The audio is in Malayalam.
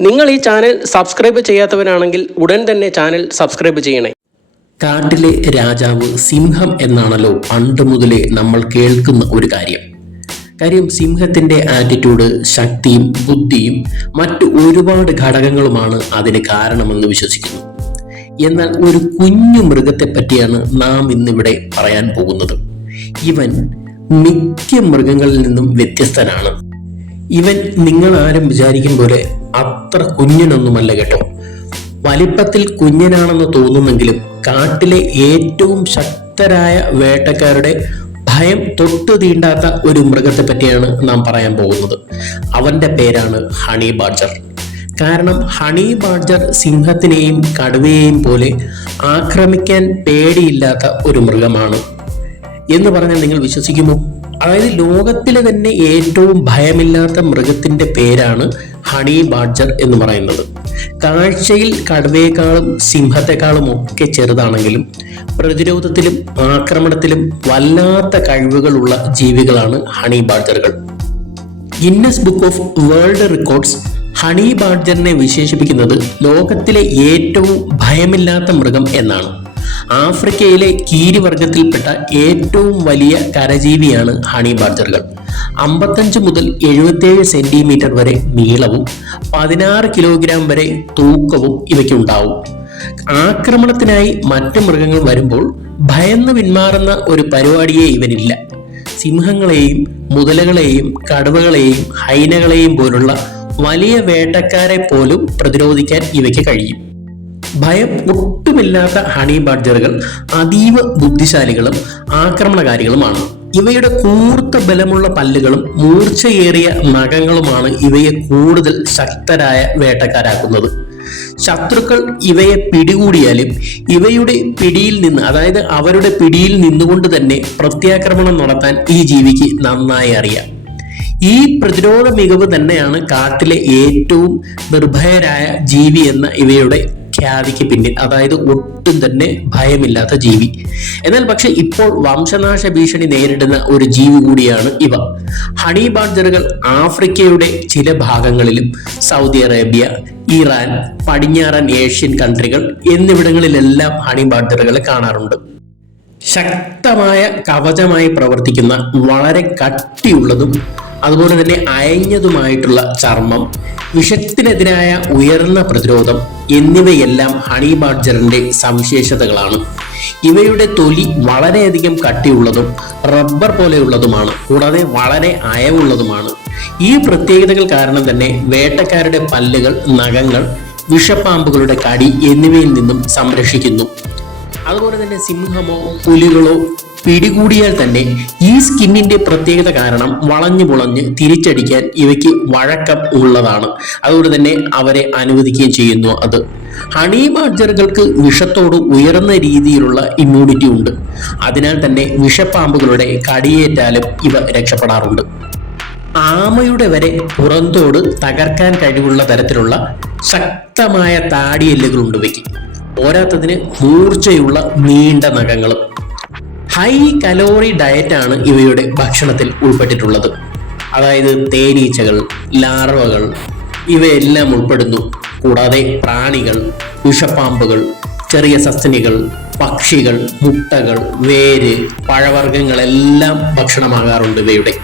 നിങ്ങൾ ഈ ചാനൽ സബ്സ്ക്രൈബ് ചെയ്യാത്തവരാണെങ്കിൽ ഉടൻ തന്നെ ചാനൽ സബ്സ്ക്രൈബ് ചെയ്യണേ. കാട്ടിലെ രാജാവ് സിംഹം എന്നാണല്ലോ പണ്ട് മുതലേ നമ്മൾ കേൾക്കുന്ന ഒരു കാര്യം. കാര്യം സിംഹത്തിന്റെ ആറ്റിറ്റ്യൂഡ് ശക്തിയും ബുദ്ധിയും മറ്റു ഒരുപാട് ഘടകങ്ങളുമാണ് അതിന് കാരണമെന്ന് വിശ്വസിക്കുന്നു. എന്നാൽ ഒരു കുഞ്ഞു മൃഗത്തെ പറ്റിയാണ് നാം ഇന്നിവിടെ പറയാൻ പോകുന്നത്. ഇവൻ മിക്ക മൃഗങ്ങളിൽ നിന്നും വ്യത്യസ്തനാണ്. ഇവൻ നിങ്ങൾ ആരും വിചാരിക്കും പോലെ അത്ര കുഞ്ഞനൊന്നുമല്ല കേട്ടോ. വലിപ്പത്തിൽ കുഞ്ഞനാണെന്ന് തോന്നുമെങ്കിലും കാട്ടിലെ ഏറ്റവും ശക്തരായ വേട്ടക്കാരുടെ ഭയം തൊട്ടു തീണ്ടാത്ത ഒരു മൃഗത്തെ പറ്റിയാണ് നാം പറയാൻ പോകുന്നത്. അവന്റെ പേരാണ് ഹണി ബാഡ്ജർ. കാരണം ഹണി ബാഡ്ജർ സിംഹത്തിനെയും കടുവയെയും പോലെ ആക്രമിക്കാൻ പേടിയില്ലാത്ത ഒരു മൃഗമാണ്. എന്ന് പറഞ്ഞാൽ നിങ്ങൾ വിശ്വസിക്കുമോ? അതായത് ലോകത്തിലെ തന്നെ ഏറ്റവും ഭയമില്ലാത്ത മൃഗത്തിന്റെ പേരാണ് ഹണി ബാഡ്ജർ എന്ന് പറയുന്നത്. കാഴ്ചയിൽ കടുവയെക്കാളും സിംഹത്തെക്കാളും ഒക്കെ ചെറുതാണെങ്കിലും പ്രതിരോധത്തിലും ആക്രമണത്തിലും വല്ലാത്ത കഴിവുകളുള്ള ജീവികളാണ് honey ബാഡ്ജറുകൾ. Guinness book of world records honey ബാഡ്ജറിനെ വിശേഷിപ്പിക്കുന്നത് ലോകത്തിലെ ഏറ്റവും ഭയമില്ലാത്ത മൃഗം എന്നാണ്. ആഫ്രിക്കയിലെ കീരിവർഗത്തിൽപ്പെട്ട ഏറ്റവും വലിയ കരജീവിയാണ് ഹണി ബാർജറുകൾ അമ്പത്തഞ്ച് മുതൽ എഴുപത്തേഴ് സെന്റിമീറ്റർ വരെ നീളവും പതിനാറ് കിലോഗ്രാം വരെ തൂക്കവും ഇവയ്ക്കുണ്ടാവും. ആക്രമണത്തിനായി മറ്റു മൃഗങ്ങൾ വരുമ്പോൾ ഭയന്ന് പിന്മാറുന്ന ഒരു പരിപാടിയെ ഇവനില്ല. സിംഹങ്ങളെയും മുതലകളെയും കടുവകളെയും ഹൈനകളെയും പോലുള്ള വലിയ വേട്ടക്കാരെ പോലും പ്രതിരോധിക്കാൻ ഇവയ്ക്ക് കഴിയും. ഭയം ഒട്ടുമില്ലാത്ത ഹണി ബാഡ്ജറുകൾ അതീവ ബുദ്ധിശാലികളും ആക്രമണകാരികളുമാണ്. ഇവയുടെ കൂർത്ത ബലമുള്ള പല്ലുകളും മൂർച്ചയേറിയ നഖങ്ങളുമാണ് ഇവയെ കൂടുതൽ ശക്തരായ വേട്ടക്കാരാക്കുന്നത്. ശത്രുക്കൾ ഇവയെ പിടികൂടിയാലും ഇവയുടെ പിടിയിൽ നിന്ന് അതായത് അവരുടെ പിടിയിൽ നിന്നുകൊണ്ട് തന്നെ പ്രത്യാക്രമണം നടത്താൻ ഈ ജീവിക്ക് നന്നായി അറിയാം. ഈ പ്രതിരോധ മികവ് തന്നെയാണ് കാട്ടിലെ ഏറ്റവും നിർഭയരായ ജീവി എന്ന ഇവയുടെ ഖ്യാതിക്ക് പിന്നിൽ. അതായത് ഒട്ടും തന്നെ ഭയമില്ലാത്ത ജീവി. എന്നാൽ പക്ഷെ ഇപ്പോൾ വംശനാശ ഭീഷണി നേരിടുന്ന ഒരു ജീവി കൂടിയാണ് ഇവ. ഹണി ബാഡ്ജറുകൾ ആഫ്രിക്കയുടെ ചില ഭാഗങ്ങളിലും സൗദി അറേബ്യ ഇറാൻ പടിഞ്ഞാറൻ ഏഷ്യൻ കൺട്രികൾ എന്നിവിടങ്ങളിലെല്ലാം ഹണി ബാഡ്ജറുകളെ കാണാറുണ്ട്. ശക്തമായ കവചമായി പ്രവർത്തിക്കുന്ന വളരെ കട്ടിയുള്ളതും അതുപോലെ തന്നെ അയഞ്ഞതുമായിട്ടുള്ള ചർമ്മം വിഷത്തിനെതിരായ ഉയർന്ന പ്രതിരോധം എന്നിവയെല്ലാം ഹണി ബാഡ്ജറിന്റെ സവിശേഷതകളാണ്. ഇവയുടെ തൊലി വളരെയധികം കട്ടിയുള്ളതും റബ്ബർ പോലെയുള്ളതുമാണ് കൂടാതെ വളരെ അയവുള്ളതുമാണ്. ഈ പ്രത്യേകതകൾ കാരണം തന്നെ വേട്ടക്കാരുടെ പല്ലുകൾ നഖങ്ങൾ വിഷപ്പാമ്പുകളുടെ കടി എന്നിവയിൽ നിന്നും സംരക്ഷിക്കുന്നു. അതുപോലെ തന്നെ സിംഹമോ പുലികളോ പിടികൂടിയാൽ തന്നെ ഈ സ്കിന്നിന്റെ പ്രത്യേകത കാരണം വളഞ്ഞു പുളഞ്ഞ് തിരിച്ചടിക്കാൻ ഇവയ്ക്ക് വഴക്കം ഉള്ളതാണ്. അതുകൊണ്ട് തന്നെ അവരെ അനുവദിക്കുകയും ചെയ്യുന്നു അത്. ഹണി ബാഡ്ജറുകൾക്ക് വിഷത്തോട് ഉയർന്ന രീതിയിലുള്ള ഇമ്മ്യൂണിറ്റി ഉണ്ട്. അതിനാൽ തന്നെ വിഷപ്പാമ്പുകളുടെ കടിയേറ്റാലും ഇവ രക്ഷപ്പെടാറുണ്ട്. ആമയുടെ വരെ പുറന്തോട് തകർക്കാൻ കഴിവുള്ള തരത്തിലുള്ള ശക്തമായ താടിയെല്ലുകളുണ്ട് ഇവയ്ക്ക്. പോരാത്തതിന് മൂർച്ചയുള്ള നീണ്ട നഖങ്ങളും. ഹൈ കലോറി ഡയറ്റാണ് ഇവയുടെ ഭക്ഷണത്തിൽ ഉൾപ്പെട്ടിട്ടുള്ളത്. അതായത് തേനീച്ചകൾ ലാർവകൾ ഇവയെല്ലാം ഉൾപ്പെടുന്നു. കൂടാതെ പ്രാണികൾ വിഷപ്പാമ്പുകൾ ചെറിയ സസ്തനികൾ പക്ഷികൾ മുട്ടകൾ വേര് പഴവർഗങ്ങളെല്ലാം ഭക്ഷണമാകാറുണ്ട് ഇവയുടെ.